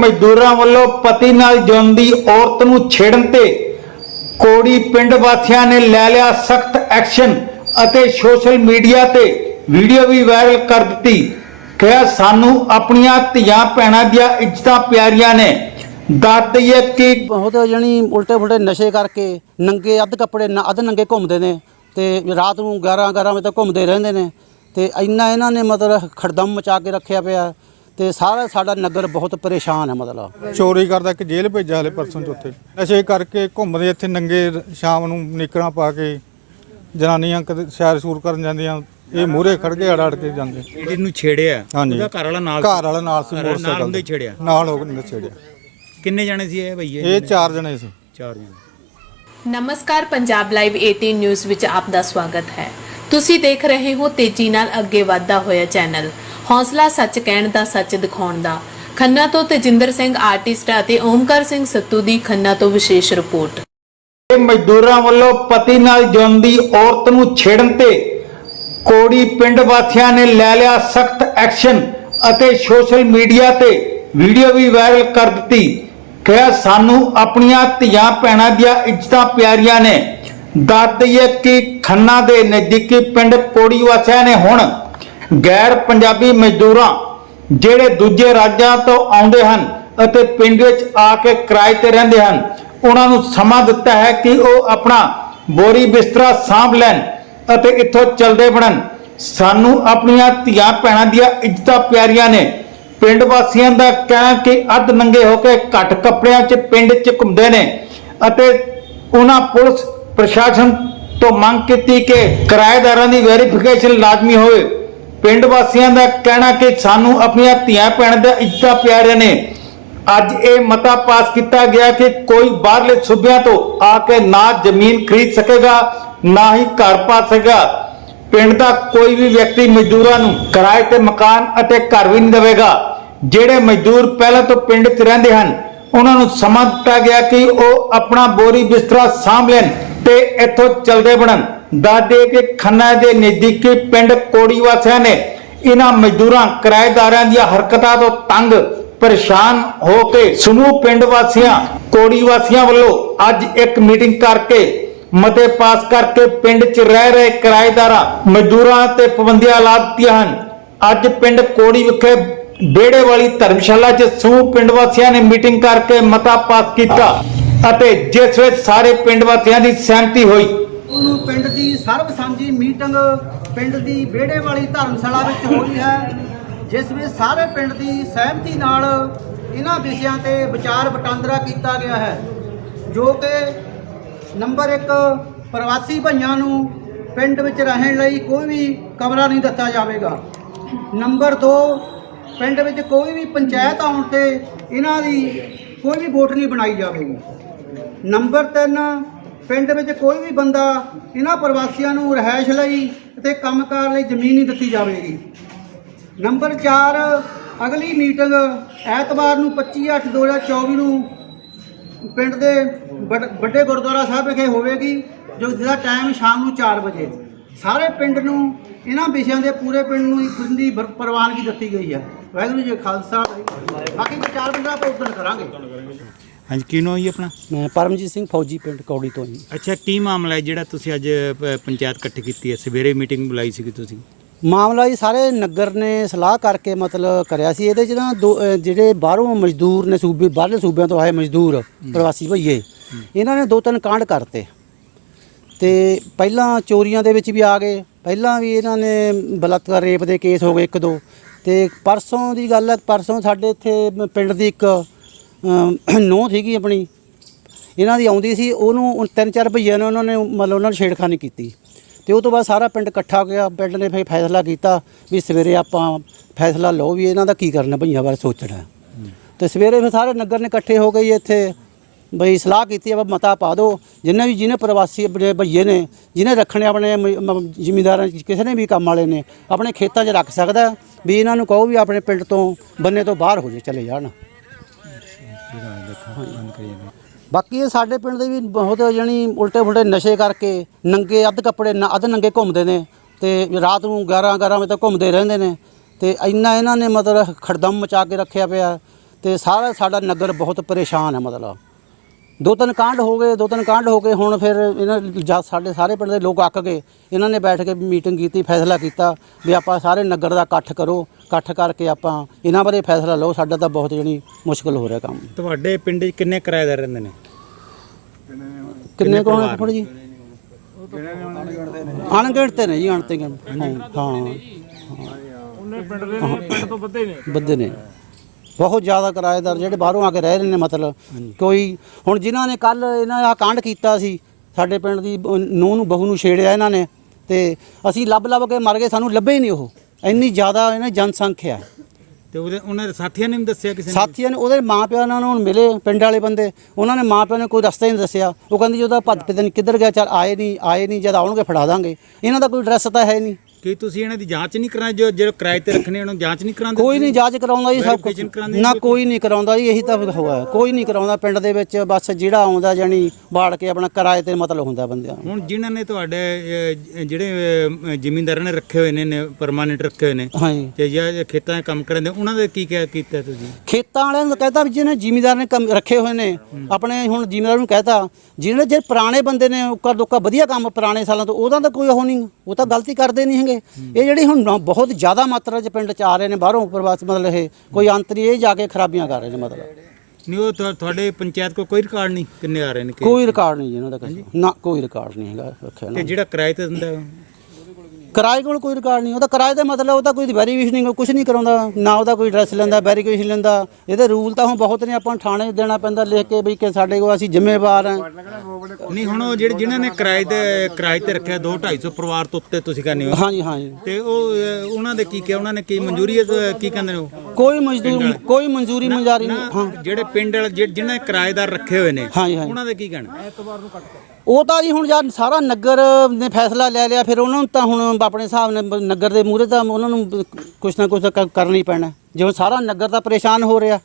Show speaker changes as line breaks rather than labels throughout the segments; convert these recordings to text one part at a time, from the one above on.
ਮਜ਼ਦੂਰਾਂ ਵੱਲੋਂ ਪਤੀ ਨਾਲ ਜੁੜਦੀ ਔਰਤ ਨੂੰ ਛੇੜਨ ਤੇ ਕੋੜੀ ਪਿੰਡ ਵਾਸੀਆਂ ਨੇ ਲੈ ਲਿਆ ਸਖਤ ਐਕਸ਼ਨ ਅਤੇ ਸੋਸ਼ਲ ਮੀਡੀਆ ਤੇ ਵੀਡੀਓ ਵੀ ਵਾਇਰਲ ਕਰ ਦਿੱਤੀ। ਕਿਹਾ, ਸਾਨੂੰ ਆਪਣੀਆਂ ਧੀਆਂ ਭੈਣਾਂ ਦੀਆਂ ਇੱਜ਼ਤਾਂ ਪਿਆਰੀਆਂ ਨੇ। ਦੱਸ ਦਈਏ ਕਿ
ਬਹੁਤ ਜਣੀ ਉਲਟੇ ਫੁਲਟੇ ਨਸ਼ੇ ਕਰਕੇ ਨੰਗੇ ਅੱਧ ਕੱਪੜੇ ਨ- ਅੱਧ ਨੰਗੇ ਘੁੰਮਦੇ ਨੇ ਤੇ ਰਾਤ ਨੂੰ 11 11 ਵਜੇ ਤੱਕ ਘੁੰਮਦੇ ਰਹਿੰਦੇ ਨੇ ਤੇ ਇੰਨਾ ਇਹਨਾਂ ਨੇ ਮਤਲਬ ਖੜਦਮ ਮਚਾ ਕੇ ਰੱਖਿਆ ਪਿਆ। ਤੇ ਸਾਰਾ ਸਾਡਾ ਨਗਰ ਬਹੁਤ ਪਰੇਸ਼ਾਨ ਹੈ ਮਤਲਬ।
ਚੋਰੀ ਕਰਦਾ ਇੱਕ ਜੇਲ੍ਹ ਭੇਜਿਆ ਹਲੇ ਪਰਸੋਂ ਚੌਥੇ। ਨਸ਼ੇ ਕਰਕੇ ਘੁੰਮਦੇ ਇੱਥੇ ਨੰਗੇ ਸ਼ਾਮ ਨੂੰ ਨਿਕਰਾਂ ਪਾ ਕੇ ਜਨਾਨੀਆਂ ਕਦੇ ਸੈਰ ਸੂਰ ਕਰਨ ਜਾਂਦੀਆਂ ਇਹ ਮੂਹਰੇ ਖੜ ਕੇ ਅੜ ਅੜ ਕੇ ਜਾਂਦੇ।
ਜਿਹਨੂੰ ਛੇੜਿਆ
ਹਾਂਜੀ।
ਉਹਦਾ ਘਰ ਵਾਲਾ ਨਾਲ
ਘਰ ਵਾਲਾ ਨਾਲ ਸੀ
ਨਾਲ
ਮੋਟਰਸਾਈਕਲ
ਹੁੰਦੇ
ਤੇ।
ਹੀ ਛੇੜਿਆ?
ਨਾਲ ਹੋ ਕੇ ਛੇੜਿਆ।
ਕਿੰਨੇ ਜਾਣੇ ਸੀ ਇਹ ਭਈਏ?
ਇਹ ਚਾਰ ਜਣੇ ਸੀ।
ਚਾਰ ਜਣੇ।
ਨਮਸਕਾਰ ਪੰਜਾਬ ਲਾਈਵ 18 ਨਿਊਜ਼ ਵਿੱਚ ਆਪ ਦਾ ਸਵਾਗਤ ਹੈ। ਤੁਸੀਂ ਦੇਖ ਰਹੇ ਹੋ ਤੇਜ਼ੀ ਨਾਲ ਅੱਗੇ ਵਧਦਾ ਹੋਇਆ ਚੈਨਲ। ਹੌਸਲਾ ਸੱਚ ਕਹਿਣ ਦਾ, ਸੱਚ ਦਿਖਾਉਣ ਦਾ। ਖੰਨਾ ਤੋਂ ਤੇਜਿੰਦਰ ਸਿੰਘ ਆਰਟਿਸਟ ਅਤੇ ਓਮਕਾਰ ਸਿੰਘ ਸੱਤੂ ਦੀ ਖੰਨਾ ਤੋਂ ਵਿਸ਼ੇਸ਼ ਰਿਪੋਰਟ।
ਇਹ ਮਜ਼ਦੂਰਾਂ ਵੱਲੋਂ ਪਤੀ ਨਾਲ ਜੁੜਦੀ ਔਰਤ ਨੂੰ ਛੇੜਨ ਤੇ ਕੋੜੀ ਪਿੰਡ ਵਾਸੀਆਂ ਨੇ ਲੈ ਲਿਆ ਸਖਤ ਐਕਸ਼ਨ ਅਤੇ ਸੋਸ਼ਲ ਮੀਡੀਆ ਤੇ ਵੀਡੀਓ ਵੀ ਵਾਇਰਲ ਕਰ ਦਿੱਤੀ। ਕਿਹਾ ਸਾਨੂੰ ਆਪਣੀਆਂ ਧੀਆਂ ਭੈਣਾਂ ਦੀਆਂ ਇੱਜ਼ਤਾਂ ਪਿਆਰੀਆਂ ਨੇ। ਦੱਸ ਦਈਏ ਕਿ ਖੰਨਾ ਦੇ ਨਜ਼ਦੀਕੀ ਪਿੰਡ ਕੋੜੀ ਵਾਸੀਆਂ ਨੇ ਹੁਣ ਗੈਰ ਪੰਜਾਬੀ ਮਜ਼ਦੂਰਾਂ ਜਿਹੜੇ ਦੂਜੇ ਰਾਜਾਂ ਤੋਂ ਆਉਂਦੇ ਹਨ ਅਤੇ ਪਿੰਡ ਵਿੱਚ ਆ ਕੇ ਕਿਰਾਏ ਤੇ ਰਹਿੰਦੇ ਹਨ, ਉਹਨਾਂ ਨੂੰ ਸਮਾਂ ਦਿੱਤਾ ਹੈ ਕਿ ਉਹ ਆਪਣਾ ਬੋਰੀ ਬਿਸਤਰਾ ਸਾਂਭ ਲੈਣ ਅਤੇ ਇੱਥੋਂ ਚਲਦੇ ਬਣਨ। ਸਾਨੂੰ ਆਪਣੀਆਂ ਧੀਆਂ ਭੈਣਾਂ ਦੀਆਂ ਇੱਜ਼ਤਾਂ ਪਿਆਰੀਆਂ ਨੇ। ਪਿੰਡ ਵਾਸੀਆਂ ਦਾ ਕਹਿਣਾ ਕਿ ਅੱਧ ਨੰਗੇ ਹੋ ਕੇ ਘੱਟ ਕੱਪੜਿਆਂ 'ਚ ਪਿੰਡ 'ਚ ਘੁੰਮਦੇ ਨੇ ਅਤੇ ਉਹਨਾਂ ਪੁਲਿਸ ਪ੍ਰਸ਼ਾਸਨ ਤੋਂ ਮੰਗ ਕੀਤੀ ਕਿ ਕਿਰਾਏਦਾਰਾਂ ਦੀ ਵੈਰੀਫਿਕੇਸ਼ਨ ਲਾਜ਼ਮੀ ਹੋਵੇ। ਪਿੰਡ ਵਾਸੀਆਂ ਦਾ ਕਹਿਣਾ ਕਿ ਸਾਨੂੰ ਆਪਣੀਆਂ ਧੀਆਂ ਭੈਣਾਂ ਦਾ ਇੱਜ਼ਤਾਂ ਪਿਆਰੇ ਨੇ ਅੱਜ ਇਹ ਮਤਾ ਪਾਸ ਕੀਤਾ ਗਿਆ ਕਿ ਕੋਈ ਬਾਹਰਲੇ ਸੂਬਿਆਂ ਤੋਂ ਆ ਕੇ ਨਾ ਜ਼ਮੀਨ ਖਰੀਦ ਸਕੇਗਾ, ਨਾ ਹੀ ਘਰ ਪਾ ਸਕੇਗਾ। ਪਿੰਡ ਦਾ ਕੋਈ ਵੀ ਵਿਅਕਤੀ ਮਜ਼ਦੂਰਾਂ ਨੂੰ ਕਿਰਾਏ ਤੇ ਮਕਾਨ ਅਤੇ ਘਰ ਵੀ ਨਹੀਂ ਦੇਵੇਗਾ। ਜਿਹੜੇ ਮਜ਼ਦੂਰ ਪਹਿਲਾਂ ਤੋਂ ਪਿੰਡ 'ਚ ਰਹਿੰਦੇ ਹਨ, ਉਹਨਾਂ ਨੂੰ ਸਮਾਂ ਦਿੱਤਾ ਗਿਆ ਕਿ ਉਹ ਆਪਣਾ ਬੋਰੀ ਬਿਸਤਰਾ ਸਾਂਭ ਲੈਣ। ਤੇ ਇੱਥੋਂ ਚਲਦੇ ਬਣਨ। ਦਾਦੇ ਕੇ ਖੰਨਾ ਦੇ ਨਜ਼ਦੀਕੀ ਪਿੰਡ ਕੋੜੀ ਵਾਸੀਆਂ ਨੇ ਇਹਨਾਂ ਮਜ਼ਦੂਰਾਂ, ਕਿਰਾਏਦਾਰਾਂ ਦੀਆਂ ਹਰਕਤਾਂ ਤੋਂ ਤੰਗ, ਪਰੇਸ਼ਾਨ ਹੋ ਕੇ ਸਮੂਹ ਪਿੰਡ ਵਾਸੀਆਂ, ਕੋੜੀ ਵਾਸੀਆਂ ਵੱਲੋਂ ਅੱਜ ਇੱਕ ਮੀਟਿੰਗ ਕਰਕੇ ਮਤੇ ਪਾਸ ਕਰਕੇ ਪਿੰਡ 'ਚ ਰਹਿ ਰਹੇ ਕਿਰਾਏਦਾਰਾਂ, ਮਜ਼ਦੂਰਾਂ ਤੇ ਪਾਬੰਦੀਆਂ ਲਾ ਦਿੱਤੀਆਂ ਹਨ। ਅੱਜ ਪਿੰਡ ਕੋੜੀ ਵਿਖੇ ਬੇੜੇ ਵਾਲੀ ਧਰਮਸ਼ਾਲਾ 'ਚ ਸਮੂਹ ਪਿੰਡ ਵਾਸੀਆਂ ਨੇ ਮੀਟਿੰਗ ਕਰਕੇ ਮਤਾ ਪਾਸ ਕੀਤਾ। ਅਤੇ ਜਿਸ ਵਿੱਚ ਸਾਰੇ ਪਿੰਡ ਵਾਸੀਆਂ ਦੀ ਸਹਿਮਤੀ ਹੋਈ।
ਉਹਨੂੰ ਪਿੰਡ ਦੀ ਸਰਬ ਮੀਟਿੰਗ ਪਿੰਡ ਦੀ ਵਿਹੜੇ ਵਾਲੀ ਧਰਮਸ਼ਾਲਾ ਵਿੱਚ ਹੋਈ ਹੈ, ਜਿਸ ਵਿੱਚ ਸਾਰੇ ਪਿੰਡ ਦੀ ਸਹਿਮਤੀ ਨਾਲ ਇਹਨਾਂ ਵਿਸ਼ਿਆਂ ਤੇ ਵਿਚਾਰ ਵਟਾਂਦਰਾ ਕੀਤਾ ਗਿਆ ਹੈ, ਜੋ ਕਿ ਨੰਬਰ 1 ਪ੍ਰਵਾਸੀ ਭਈਆਂ ਨੂੰ ਪਿੰਡ ਵਿੱਚ ਰਹਿਣ ਲਈ ਕੋਈ ਵੀ ਕਮਰਾ ਨਹੀਂ ਦਿੱਤਾ ਜਾਵੇਗਾ। ਨੰਬਰ 2 ਪਿੰਡ ਵਿੱਚ ਕੋਈ ਵੀ ਪੰਚਾਇਤ ਆਉਣ ਤੇ ਇਹਨਾਂ ਦੀ ਕੋਈ ਵੀ ਵੋਟ ਨਹੀਂ ਬਣਾਈ ਜਾਵੇਗੀ। ਨੰਬਰ 3 ਪਿੰਡ ਵਿੱਚ ਕੋਈ ਵੀ ਬੰਦਾ ਇਹਨਾਂ ਪ੍ਰਵਾਸੀਆਂ ਨੂੰ ਰਹਿائش ਲਈ ਅਤੇ ਕੰਮਕਾਰ ਲਈ ਜ਼ਮੀਨ ਨਹੀਂ ਦਿੱਤੀ ਜਾਵੇਗੀ। ਨੰਬਰ 4 ਅਗਲੀ ਮੀਟਿੰਗ ਐਤਵਾਰ ਨੂੰ 25/8/2024 ਨੂੰ ਪਿੰਡ ਦੇ ਵੱਡੇ ਗੁਰਦੁਆਰਾ ਸਾਹਿਬ ਵਿਖੇ ਹੋਵੇਗੀ, ਜੋ ਜਿਹਦਾ ਟਾਈਮ ਸ਼ਾਮ ਨੂੰ 4 ਵਜੇ। ਸਾਰੇ ਪਿੰਡ ਨੂੰ, ਇਹਨਾਂ ਵਿਸ਼ਿਆਂ ਦੇ ਪੂਰੇ ਪਿੰਡ ਨੂੰ ਇਸ ਦੀ ਪ੍ਰਵਾਨਗੀ ਦਿੱਤੀ ਗਈ ਹੈ। ਵਾਹਿਗੁਰੂ ਜੀ ਖਾਲਸਾ। ਬਾਕੀ ਵਿਚਾਰ ਬੰਦਾ ਆਪਾਂ ਕਰਾਂਗੇ।
ਹਾਂਜੀ ਕੀ ਨਾਮ ਜੀ ਆਪਣਾ?
ਮੈਂ ਪਰਮਜੀਤ ਸਿੰਘ ਫੌਜੀ ਪਿੰਡ ਕੌੜੀ ਤੋਂ ਜੀ।
ਅੱਛਾ ਕੀ ਮਾਮਲਾ ਹੈ ਜਿਹੜਾ ਤੁਸੀਂ ਅੱਜ ਪ- ਪੰਚਾਇਤ ਇਕੱਠੀ ਕੀਤੀ ਹੈ? ਸਵੇਰੇ ਮੀਟਿੰਗ ਬੁਲਾਈ ਸੀਗੀ ਤੁਸੀਂ।
ਮਾਮਲਾ ਜੀ ਸਾਰੇ ਨਗਰ ਨੇ ਸਲਾਹ ਕਰਕੇ ਮਤਲਬ ਕਰਿਆ ਸੀ। ਇਹਦੇ ਚ ਨਾ ਦੋ ਅਹ ਜਿਹੜੇ ਬਾਹਰੋਂ ਮਜ਼ਦੂਰ ਨੇ ਸੂਬੇ ਬਾਹਰਲੇ ਸੂਬਿਆਂ ਤੋਂ ਆਏ ਮਜ਼ਦੂਰ ਪ੍ਰਵਾਸੀ ਭਈਏ ਇਹਨਾਂ ਨੇ ਦੋ ਤਿੰਨ ਕਾਂਡ ਕਰਤੇ। ਤੇ ਪਹਿਲਾਂ ਚੋਰੀਆਂ ਦੇ ਵਿੱਚ ਵੀ ਆ ਗਏ। ਪਹਿਲਾਂ ਵੀ ਇਹਨਾਂ ਨੇ ਬਲਾਤਕਾਰ ਰੇਪ ਦੇ ਕੇਸ ਹੋ ਗਏ ਇੱਕ ਦੋ ਤੇ ਪਰਸੋਂ ਦੀ ਗੱਲ ਹੈ ਪਰਸੋਂ ਸਾਡੇ ਇੱਥੇ ਪਿੰਡ ਦੀ ਇੱਕ ਨੋਹ ਸੀਗੀ ਆਪਣੀ। ਇਹਨਾਂ ਦੀ ਆਉਂਦੀ ਸੀ, ਉਹਨੂੰ ਤਿੰਨ ਚਾਰ ਭਈਆਂ ਨੇ ਉਹਨਾਂ ਨੇ ਮਤਲਬ ਉਹਨਾਂ ਨੂੰ ਛੇੜਖਾਨੀ ਕੀਤੀ। ਤੇ ਉਹ ਤੋਂ ਬਾਅਦ ਸਾਰਾ ਪਿੰਡ ਇਕੱਠਾ ਹੋ ਗਿਆ, ਪਿੰਡ ਨੇ ਫਿਰ ਫੈਸਲਾ ਕੀਤਾ ਵੀ ਸਵੇਰੇ ਆਪਾਂ ਫੈਸਲਾ ਲਓ ਵੀ ਇਹਨਾਂ ਦਾ ਕੀ ਕਰਨਾ, ਭਈਆਂ ਬਾਰੇ ਸੋਚਣਾ। ਹੈ। ਤੇ ਸਵੇਰੇ ਫਿਰ ਸਾਰੇ ਨਗਰ ਨੇ ਇਕੱਠੇ ਹੋ ਗਏ ਇੱਥੇ। ਬਈ ਸਲਾਹ ਕੀਤੀ ਆ ਮਤਾ ਪਾ ਦਿਓ। ਜਿੰਨੇ ਵੀ ਜਿਹਨੇ ਪ੍ਰਵਾਸੀ ਆਪਣੇ ਭਈਏ ਨੇ ਜਿਹਨੇ ਰੱਖਣੇ ਆਪਣੇ ਮ- ਜ਼ਿਮੀਂਦਾਰਾਂ ਚ, ਕਿਸੇ ਨੇ ਵੀ ਕੰਮ ਵਾਲੇ ਨੇ, ਆਪਣੇ ਖੇਤਾਂ 'ਚ ਰੱਖ ਸਕਦਾ। ਵੀ ਇਹਨਾਂ ਨੂੰ ਕਹੋ ਵੀ ਆਪਣੇ ਪਿੰਡ ਤੋਂ, ਬੰਨੇ ਤੋਂ ਬਾਹਰ ਹੋ ਜੇ, ਚਲੇ ਜਾਣ। ਬਾਕੀ ਇਹ ਸਾਡੇ ਪਿੰਡ ਦੇ ਵੀ ਬਹੁਤ ਜਣੀ ਉਲਟੇ ਫੁਲਟੇ ਨਸ਼ੇ ਕਰਕੇ ਨੰਗੇ ਅੱਧ ਕੱਪੜੇ, ਨ- ਅੱਧ ਨੰਗੇ ਘੁੰਮਦੇ ਨੇ ਤੇ ਰਾਤ ਨੂੰ 11 11 ਵਜੇ ਤੱਕ ਘੁੰਮਦੇ ਰਹਿੰਦੇ ਨੇ ਤੇ ਇੰਨਾ ਇਹਨਾਂ ਨੇ ਮਤਲਬ ਖੜਦਮ ਮਚਾ ਕੇ ਰੱਖਿਆ ਪਿਆ ਤੇ ਸਾਰਾ ਸਾਡਾ ਨਗਰ ਬਹੁਤ ਪਰੇਸ਼ਾਨ ਹੈ ਮਤਲਬ। ਦੋ ਤਿੰਨ ਕਾਂਡ ਹੋ ਗਏ ਦੋ ਤਿੰਨ ਕਾਂਡ ਹੋ ਗਏ ਹੁਣ ਫਿਰ ਇਹਨਾਂ ਸਾਡੇ ਸਾਰੇ ਪਿੰਡ ਦੇ ਲੋਕ ਅੱਕ ਗਏ। ਇਹਨਾਂ ਨੇ ਬੈਠ ਕੇ ਮੀਟਿੰਗ ਕੀਤੀ ਫੈਸਲਾ ਕੀਤਾ ਵੀ ਆਪਾਂ ਸਾਰੇ ਨਗਰ ਦਾ ਇਕੱਠ ਕਰੋ ਇਕੱਠ ਕਰਕੇ ਆਪਾਂ ਇਹਨਾਂ ਬਾਰੇ ਫੈਸਲਾ ਲਓ ਸਾਡਾ ਤਾਂ ਬਹੁਤ ਜਣੀ ਮੁਸ਼ਕਲ ਹੋ ਰਿਹਾ ਕੰਮ।
ਤੁਹਾਡੇ ਪਿੰਡ 'ਚ ਕਿੰਨੇ ਕਿਰਾਏਦਾਰ ਰਹਿੰਦੇ ਨੇ?
ਕਿੰਨੇ ਕੋਣ ਫੜ ਜੀ ਅਣਗਿਣਤ ਨੇ ਜੀ ਅਣਤੇ ਹਾਂ ਹਾਂ। ਪਿੰਡ ਤੋਂ ਵੱਧੇ ਨੇ। ਵੱਧੇ ਨੇ। ਬਹੁਤ ਜ਼ਿਆਦਾ ਕਿਰਾਏਦਾਰ ਜਿਹੜੇ ਬਾਹਰੋਂ ਆ ਕੇ ਰਹਿ ਰਹੇ ਨੇ ਮਤਲਬ। ਕੋਈ ਹੁਣ ਜਿਨ੍ਹਾਂ ਨੇ ਕੱਲ ਇਹਨਾਂ ਆ ਕਾਂਡ ਕੀਤਾ ਸੀ ਸਾਡੇ ਪਿੰਡ ਦੀ ਨੂੰਹ ਨੂੰ ਬਹੂ ਨੂੰ ਛੇੜਿਆ ਇਹਨਾਂ ਨੇ ਤੇ ਅਸੀਂ ਲੱਭ ਲੱਭ ਕੇ ਮਰ ਗਏ ਸਾਨੂੰ ਲੱਭੇ ਹੀ ਨਹੀਂ ਉਹ। ਇੰਨੀ ਜ਼ਿਆਦਾ ਇਹਨਾਂ ਦੀ ਜਨਸੰਖਿਆ ਹੈ।
ਤੇ ਉਹਦੇ ਉਹਨਾਂ ਦੇ ਸਾਥੀਆਂ ਨੇ ਵੀ ਦੱਸਿਆ ਕਿਸੇ ਨੇ?
ਸਾਥੀਆਂ ਨੇ ਉਹਦੇ ਮਾਪਿਆਂ ਨਾਲ ਹੁਣ ਮਿਲੇ ਪਿੰਡ ਵਾਲੇ ਬੰਦੇ ਉਹਨਾਂ ਨੇ ਮਾਪਿਆਂ ਨੇ ਕੋਈ ਰਸਤਾ ਹੀ ਨਹੀਂ ਦੱਸਿਆ। ਉਹ ਕਹਿੰਦੀ ਉਹਦਾ ਭੱਜ ਪਤਾ ਨਹੀਂ ਕਿੱਧਰ ਗਿਆ ਚੱਲ ਆਏ ਨਹੀਂ ਆਏ ਨਹੀਂ ਜਦ ਆਉਣਗੇ ਫੜਾ ਦਾਂਗੇ। ਇਹਨਾਂ ਦਾ ਕੋਈ ਐਡਰੈਸ ਤਾਂ ਹੈ ਨਹੀਂ।
ਕੀ ਤੁਸੀਂ ਇਹਨਾਂ ਦੀ ਜਾਂਚ ਨਹੀਂ ਕਰਾਈ ਜੋ ਜਿਹੜੇ ਕਿਰਾਏ ਤੇ ਰੱਖਣੇ ਉਹਨਾਂ ਦੀ ਜਾਂਚ ਨਹੀਂ ਕਰਾਉਂਦੇ?
ਕੋਈ ਨਹੀਂ ਜਾਂਚ ਕਰਾਉਂਦਾ ਜੀ ਸਭ ਕੁਝ ਨਾ ਕੋਈ? ਨਹੀਂ ਕਰਾਉਂਦਾ ਜੀ ਇਹੀ ਤਾਂ ਹੋਇਆ। ਕੋਈ ਨਹੀਂ ਕਰਾਉਂਦਾ ਪਿੰਡ ਦੇ ਵਿੱਚ ਬਸ ਜਿਹੜਾ ਆਉਂਦਾ ਜਾਨੀ ਬਾੜ ਕੇ ਆਪਣਾ ਕਿਰਾਏ ਤੇ ਮਤਲਬ ਹੁੰਦਾ ਬੰਦਿਆਂ ਨੂੰ।
ਹੁਣ ਜਿਨ੍ਹਾਂ ਨੇ ਤੁਹਾਡੇ ਜਿਹੜੇ ਜ਼ਿਮੀਂਦਾਰਾਂ ਨੇ ਰੱਖੇ ਹੋਏ ਨੇ ਪਰਮਾਨੈਂਟ ਰੱਖੇ ਹੋਏ ਨੇ ਤੇ ਜਾਂ ਖੇਤਾਂ 'ਚ ਕੰਮ ਕਰਨ ਦੇ ਉਹਨਾਂ ਦੇ ਕੀ ਕਿਹਾ ਕੀਤਾ ਤੁਸੀਂ?
ਖੇਤਾਂ ਵਾਲਿਆਂ ਨੂੰ ਕਹਿਤਾ ਵੀ ਜਿਹਨੇ ਜ਼ਿਮੀਦਾਰ ਨੇ ਕੰਮ ਰੱਖੇ ਹੋਏ ਨੇ ਆਪਣੇ ਹੁਣ ਜ਼ਿਮੀਦਾਰ ਨੂੰ ਕਹਿਤਾ ਜਿਹਨੇ ਜੇ ਪੁਰਾਣੇ ਬੰਦੇ ਨੇ ਉੱਕਾ ਦੁੱਕਾ ਵਧੀਆ ਕੰਮ ਪੁਰਾਣੇ ਸਾਲਾਂ ਤੋਂ ਉਹਦਾ ਤਾਂ ਕੋਈ ਉਹ ਨਹੀਂ ਉਹ ਤਾਂ ਗਲਤੀ ਕਰਦੇ ਨਹੀਂ ਹੈਗੇ। ਇਹ ਜਿਹੜੀ ਹੁਣ ਨੌ- ਬਹੁਤ ਜ਼ਿਆਦਾ ਮਾਤਰਾ 'ਚ ਪਿੰਡ 'ਚ ਆ ਰਹੇ ਨੇ ਬਾਹਰੋਂ ਪ੍ਰਵਾਸੀ ਮਤਲਬ ਇਹ ਕੋਈ ਅੰਤਰੀ ਇਹ ਜਾ ਕੇ ਖਰਾਬੀਆਂ ਕਰ ਰਹੇ ਨੇ ਮਤਲਬ।
ਨਹੀਂ ਉਹ ਤੁਹਾ- ਤੁਹਾਡੇ ਪੰਚਾਇਤ ਕੋਲ ਕੋਈ ਰਿਕਾਰਡ ਨਹੀਂ? ਕਿੰਨੇ ਆ ਰਹੇ ਨੇ ਕਿ-
ਕੋਈ ਰਿਕਾਰਡ ਨਹੀਂ ਜੀ ਇਹਨਾਂ ਦਾ ਕਿਸੇ ਨਾ ਕੋਈ ਰਿਕਾਰਡ ਨਹੀਂ ਹੈਗਾ ਰੱਖਿਆ
ਤੇ
ਨਾ
ਜਿਹੜਾ ਕਿਰਾਏ ਤੇ ਦਿੰਦਾ
ਕਿਰਾਏ ਕੋਲ ਕੋਈ ਰਿਕਾਰਡ ਨਹੀਂ ਉਹਦਾ ਕਿਰਾਏ ਦਾ ਮਤਲਬ ਉਹਦਾ ਕੋਈ ਵੈਰੀਫਿਕੇਸ਼ਨ ਕੁਝ ਨਹੀਂ ਕਰਾਉਂਦਾ ਨਾ ਉਹਦਾ ਕੋਈ ਐਡਰੈਸ ਲੈਂਦਾ ਵੈਰੀਫਿਕੇਸ਼ਨ ਲੈਂਦਾ। ਇਹਦੇ ਰੂਲ ਤਾਂ ਹੁਣ ਬਹੁਤ ਨੇ ਆਪਾਂ ਨੂੰ ਥਾਣੇ ਦੇਣਾ ਪੈਂਦਾ ਲਿਖ ਕੇ ਵੀ ਕਿ ਸਾਡੇ ਕੋਲ ਅਸੀਂ ਜ਼ਿੰਮੇਵਾਰ ਹਾਂ।
ਨਹੀਂ ਹੁਣ ਉਹ ਜਿਹੜੇ ਜਿਨ੍ਹਾਂ ਨੇ ਕਿਰਾਏ ਤੇ ਕਿਰਾਏ ਤੇ ਰੱਖਿਆ 2 250 ਪਰਿਵਾਰ ਤੋਂ ਉੱਤੇ ਤੁਸੀਂ ਕਹਿੰਦੇ ਹੋ।
ਹਾਂਜੀ ਹਾਂਜੀ।
ਤੇ ਉਹ ਅਹ, ਉਹਨਾਂ ਦੇ ਕੀ ਕਿਹਾ? ਉਹਨਾਂ ਨੇ ਕੀ ਮਨਜ਼ੂਰੀ ਹੈ ਤੇ ਕੀ ਕਹਿੰਦੇ ਨੇ ਉਹ?
ਕੋਈ ਮਜ਼ਦੂਰ ਕੋਈ ਮਨਜ਼ੂਰੀ ਮਨਜ਼ਾਰੀ ਨਹੀਂ ਹਾਂ।
ਜਿਹੜੇ ਪਿੰਡ ਵਾਲੇ ਜਿਹੜੇ- ਜਿਨ੍ਹਾਂ ਨੇ ਕਿਰਾਏਦਾਰ ਰੱਖੇ ਹੋਏ ਨੇ
ਹਾਂਜੀ ਹਾਂਜੀ।
ਉਹਨਾਂ ਦੇ ਕੀ ਕਹਿਣਾ?
ਉਹ ਤਾਂ ਜੀ ਹੁਣ ਯਾਰ ਸਾਰਾ ਨਗਰ ਨੇ ਫੈਸਲਾ ਲੈ ਲਿਆ ਫਿਰ ਉਹਨਾਂ ਨੂੰ ਤਾਂ ਹੁਣ ਆਪਣੇ ਹਿਸਾਬ ਨਾਲ ਨਗਰ ਦੇ ਮੂਹਰੇ ਤਾਂ ਉਹਨਾਂ ਨੂੰ ਕੁਛ ਨਾ ਕੁਛ ਤਾਂ ਕਰਨਾ ਹੀ ਪੈਣਾ। ਜਿਵੇਂ ਸਾਰਾ ਨਗਰ ਤਾਂ ਪਰੇਸ਼ਾਨ ਹੋ ਰਿਹਾ।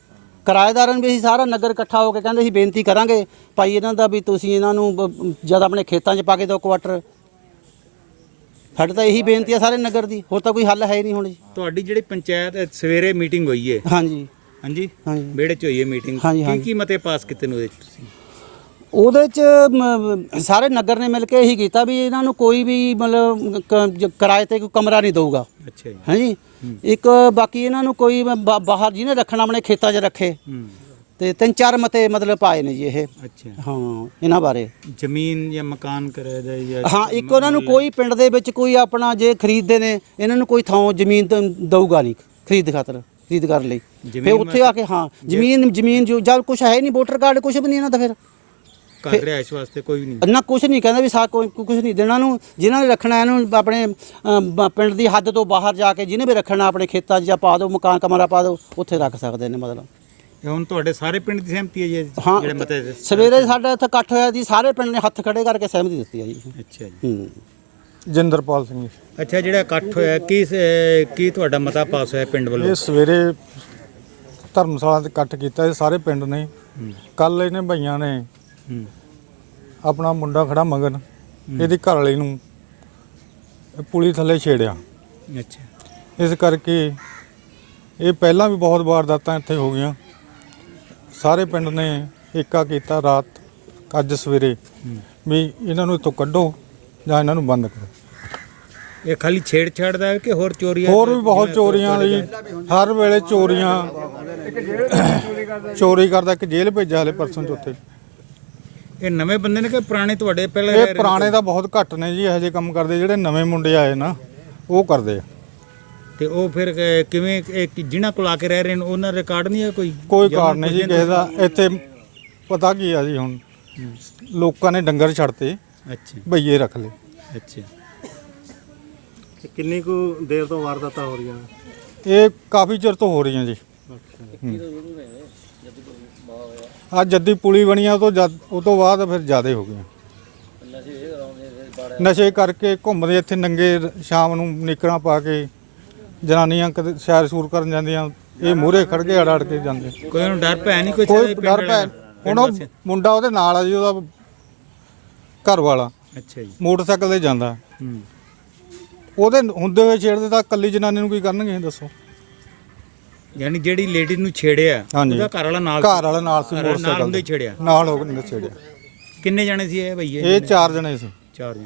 ਕਿਰਾਏਦਾਰਾਂ ਨੂੰ ਵੀ ਅਸੀਂ ਸਾਰਾ ਨਗਰ ਇਕੱਠਾ ਹੋ ਕੇ ਕਹਿੰਦੇ ਸੀ ਬੇਨਤੀ ਕਰਾਂਗੇ ਭਾਈ ਇਹਨਾਂ ਦਾ ਵੀ ਤੁਸੀਂ ਇਹਨਾਂ ਨੂੰ ਜਦ ਆਪਣੇ ਖੇਤਾਂ 'ਚ ਪਾ ਕੇ ਦਿਓ ਕੁਆਟਰ। ਸਾਡੇ ਤਾਂ ਇਹੀ ਬੇਨਤੀ ਹੈ ਸਾਰੇ ਨਗਰ ਦੀ ਹੋਰ ਤਾਂ ਕੋਈ ਹੱਲ ਹੈ ਨਹੀਂ ਹੁਣ ਜੀ।
ਤੁਹਾਡੀ ਜਿਹੜੀ ਪੰਚਾਇਤ ਸਵੇਰੇ ਮੀਟਿੰਗ ਹੋਈ ਹੈ
ਹਾਂਜੀ।
ਹਾਂਜੀ?
ਹਾਂਜੀ।
ਵਿਹੜੇ 'ਚ ਹੋਈ ਹੈ ਮੀਟਿੰਗ।
ਹਾਂਜੀ,
ਕੀ
ਹਾਂਜੀ।
ਕੀ ਮਤੇ ਪਾਸ ਕੀਤੇ ਨੇ ਉਹਦੇ 'ਚ ਤੁਸੀਂ?
ਉਹਦੇ ਚ ਮ, ਸਾਰੇ ਨਗਰ ਨੇ ਮਿਲ ਕੇ ਇਹੀ ਕੀਤਾ ਵੀ ਇਹਨਾਂ ਨੂੰ ਕੋਈ ਵੀ ਮਤਲਬ ਕ- ਜ- ਕਿਰਾਏ ਤੇ ਕੋਈ ਕਮਰਾ ਨਹੀਂ ਦਊਗਾ।
ਅੱਛਾ ਜੀ।
ਹਾਂਜੀ ਇੱਕ ਬਾਕੀ ਇਹਨਾਂ ਨੂੰ ਕੋਈ ਬ- ਬਾਹਰ ਜਿਹਨੇ ਰੱਖਣਾ ਆਪਣੇ ਖੇਤਾਂ 'ਚ ਰੱਖੇ।
ਹੂੰ।
ਤੇ ਤਿੰਨ ਚਾਰ ਮਤੇ ਮਤਲਬ ਪਾਏ ਨੇ ਜੀ ਇਹ।
ਅੱਛਾ।
ਹਾਂ ਇਹਨਾਂ ਬਾਰੇ।
ਜ਼ਮੀਨ ਜਾਂ ਮਕਾਨ ਕਰਾਇਆ ਜਾਂ
ਹਾਂ ਇੱਕ ਉਹਨਾਂ ਨੂੰ ਕੋਈ ਪਿੰਡ ਦੇ ਵਿੱਚ ਕੋਈ ਆਪਣਾ ਜੇ ਖਰੀਦਦੇ ਨੇ ਇਹਨਾਂ ਨੂੰ ਕੋਈ ਥਾਂ ਜ਼ਮੀਨ ਤਾਂ ਦਊਗਾ ਨਹੀਂ ਖਰੀਦ ਖਾਤਰ ਖਰੀਦ ਕਰਨ ਲਈ ਫਿਰ
ਜ਼ਮੀਨ
ਉੱਥੇ ਆ ਕੇ ਹਾਂ ਜ਼ਮੀਨ ਜ਼ਮੀਨ ਜੋ ਜਦ ਕੁਝ ਹੈ ਨਹੀਂ ਵੋਟਰ ਕਾਰਡ ਕੁਝ ਵੀ ਨਹੀਂ ਇਹਨਾਂ ਦਾ ਫਿਰ।
ਘਰ ਰਿਹਾਇਸ਼ ਵਾਸਤੇ ਕੋਈ ਵੀ ਨਹੀਂ।
ਨਾ ਕੁਝ ਨਹੀਂ ਕਹਿੰਦਾ ਵੀ ਸਾ ਕੋਈ ਕੁਝ ਨਹੀਂ ਦੇਣਾ ਨੂੰ ਜਿਨ੍ਹਾਂ ਨੇ ਰੱਖਣਾ ਇਹਨੂੰ ਆਪਣੇ ਪਿੰਡ ਦੀ ਹੱਦ ਤੋਂ ਬਾਹਰ ਜਾ ਕੇ ਜਿਹਨੇ ਵੀ ਰੱਖਣਾ ਆਪਣੇ ਖੇਤਾਂ 'ਚ ਜਾਂ ਪਾ ਦਿਓ ਮਕਾਨ ਕਮਰਾ ਪਾ ਦਿਓ ਉੱਥੇ ਰੱਖ ਸਕਦੇ ਨੇ ਮਤਲਬ।
ਇਹ ਹੁਣ ਤੁਹਾਡੇ ਸਾਰੇ ਪਿੰਡ ਦੀ ਸਹਿਮਤੀ ਹੈ ਜੀ
ਹਾਂ
ਜਿਹੜੇ ਮਤੇ ਦੇ?
ਸਵੇਰੇ ਸਾਡਾ ਇੱਥੇ ਇਕੱਠ ਹੋਇਆ ਜੀ ਸਾਰੇ ਪਿੰਡ ਨੇ ਹੱਥ ਖੜੇ ਕਰਕੇ ਸਹਿਮਤੀ ਦਿੱਤੀ ਹੈ ਜੀ।
ਅੱਛਾ ਜੀ।
ਹੂੰ।
ਜਿੰਦਰਪਾਲ ਸਿੰਘ ਜੀ।
ਅੱਛਾ ਜਿਹੜਾ ਇਕੱਠ ਹੋਇਆ ਕੀ ਸ- ਕੀ ਤੁਹਾਡਾ ਮਤਾ ਪਾਸ ਹੋਇਆ ਪਿੰਡ ਵੱਲੋਂ?
ਇਹ ਸਵੇਰੇ ਧਰਮਸ਼ਾਲਾ ਤੇ ਇਕੱਠ ਕੀਤਾ ਇਹ ਸਾਰੇ ਪਿੰਡ ਨੇ। ਕੱਲ ਇਹਨੇ ਭਈਆਂ ਨੇ
ਹੂੰ।
ਆਪਣਾ ਮੁੰਡਾ ਖੜਾ ਮਗਨ ਇਹਦੀ ਘਰ ਵਾਲੀ ਨੂੰ ਪੁਲੀ ਥੱਲੇ ਛੇੜਿਆ।
ਅੱਛਾ।
ਇਸ ਕਰਕੇ ਇਹ ਪਹਿਲਾਂ ਵੀ ਬਹੁਤ ਵਾਰਦਾਤਾਂ ਇੱਥੇ ਹੋ ਗਈਆਂ। ਸਾਰੇ ਪਿੰਡ ਨੇ ਏਕਾ ਕੀਤਾ ਰਾਤ ਅੱਜ ਸਵੇਰੇ ਵੀ ਇਹਨਾਂ ਨੂੰ ਇੱਥੋਂ ਕੱਢੋ ਜਾਂ ਇਹਨਾਂ ਨੂੰ ਬੰਦ ਕਰੋ।
ਇਹ ਖਾਲੀ ਛੇੜਛਾੜ ਦਾ ਹੈ ਕਿ ਹੋਰ ਚੋਰੀਆਂ
ਹੋਰ ਵੀ ਬਹੁਤ ਚੋਰੀਆਂ ਲਈ ਹਰ ਵੇਲੇ ਚੋਰੀਆਂ। ਚੋਰੀ ਕਰਦਾ ਇੱਕ ਜੇਲ੍ਹ ਭੇਜਿਆ ਹਲੇ ਪਰਸੋਂ ਚੌਥੇ।
ਇਹ ਨਵੇਂ ਬੰਦੇ ਨੇ ਕਿ ਪੁਰਾਣੇ ਤੁਹਾਡੇ ਪਹਿਲਾਂ
ਇਹ ਪੁਰਾਣੇ ਤਾਂ ਬਹੁਤ ਘੱਟ ਨੇ ਜੀ ਇਹੋ ਜਿਹੇ ਕੰਮ ਕਰਦੇ ਜਿਹੜੇ ਨਵੇਂ ਮੁੰਡੇ ਆਏ ਨਾ ਉਹ ਕਰਦੇ ਆ।
ਤੇ ਉਹ ਫਿਰ ਕ- ਕਿਵੇਂ ਇਹ ਜਿਨ੍ਹਾਂ ਕੋਲ ਆ ਕੇ ਰਹਿ ਰਹੇ ਨੇ ਉਹਨਾਂ ਦਾ ਰਿਕਾਰਡ ਨਹੀਂ ਹੈ ਕੋਈ?
ਕੋਈ ਕਾਰਨ ਨਹੀਂ ਜੀ ਕਿਸੇ ਦਾ ਇੱਥੇ ਪਤਾ ਕੀ ਆ ਜੀ ਹੁਣ ਲੋਕਾਂ ਨੇ ਡੰਗਰ ਛੱਡਤੇ।
ਅੱਛਾ।
ਭਈਏ ਰੱਖ ਲਏ।
ਅੱਛਾ।
ਕਿੰਨੀ ਕੁ ਦੇਰ ਤੋਂ ਵਾਰਦਾਤਾਂ ਹੋ ਰਹੀਆਂ
ਇਹ ਕਾਫੀ ਚਿਰ ਤੋਂ ਹੋ ਰਹੀਆਂ ਜੀ। ਆ ਜੱਦੀ ਪੁਲੀ ਬਣੀ ਆ ਉਹ ਤੋਂ ਜਦ ਉਹ ਤੋਂ ਬਾਅਦ ਫਿਰ ਜ਼ਿਆਦਾ ਹੋ ਗਈਆਂ। ਨਸ਼ੇ ਕਰਕੇ ਘੁੰਮਦੇ ਇੱਥੇ ਨੰਗੇ ਰ- ਸ਼ਾਮ ਨੂੰ ਨਿਕਰਾਂ ਪਾ ਕੇ ਜਨਾਨੀਆਂ ਕਦੇ ਸੈਰ ਸੂਰ ਕਰਨ ਜਾਂਦੀਆਂ ਇਹ ਮੂਹਰੇ ਖੜ ਕੇ ਅੜ ਅੜ ਕੇ ਜਾਂਦੇ।
ਕੋਈ ਉਹਨੂੰ ਡਰ ਪੈ ਨਹੀਂ ਕੋਈ
ਡਰ ਪੈ ਹੁਣ ਉਹ ਮੁੰਡਾ ਉਹਦੇ ਨਾਲ ਆ ਜੀ ਉਹਦਾ ਘਰ ਵਾਲਾ।
ਅੱਛਾ ਜੀ।
ਮੋਟਰਸਾਈਕਲ ਤੇ ਜਾਂਦਾ।
ਹੂੰ।
ਉਹਦੇ ਹੁੰਦੇ ਹੋਏ ਛੇੜਦੇ ਤਾਂ ਕੱਲੀ ਜਨਾਨੀ ਨੂੰ ਕੀ ਕਰਨਗੇ ਦੱਸੋ?
ਯਾਨੀ ਜਿਹੜੀ ਲੇਡੀ ਨੂੰ ਛੇੜਿਆ
ਹਾਂਜੀ।
ਉਹਦਾ ਘਰ ਵਾਲਾ ਨਾਲ
ਘਰ ਵਾਲਾ ਨਾਲ ਸੀ
ਘਰ ਵਾਲਾ ਨਾਲ
ਮੋਟਰਸਾਈਕਲ
ਹੁੰਦੇ
ਤੇ।
ਛੇੜਿਆ।
ਨਾਲ ਹੋ ਕੇ ਛੇੜਿਆ।
ਕਿੰਨੇ ਜਾਣੇ ਸੀ ਇਹ ਭਈਏ
ਇਹ ਚਾਰ ਜਣੇ ਸੀ।
ਚਾਰ ਜਣੇ।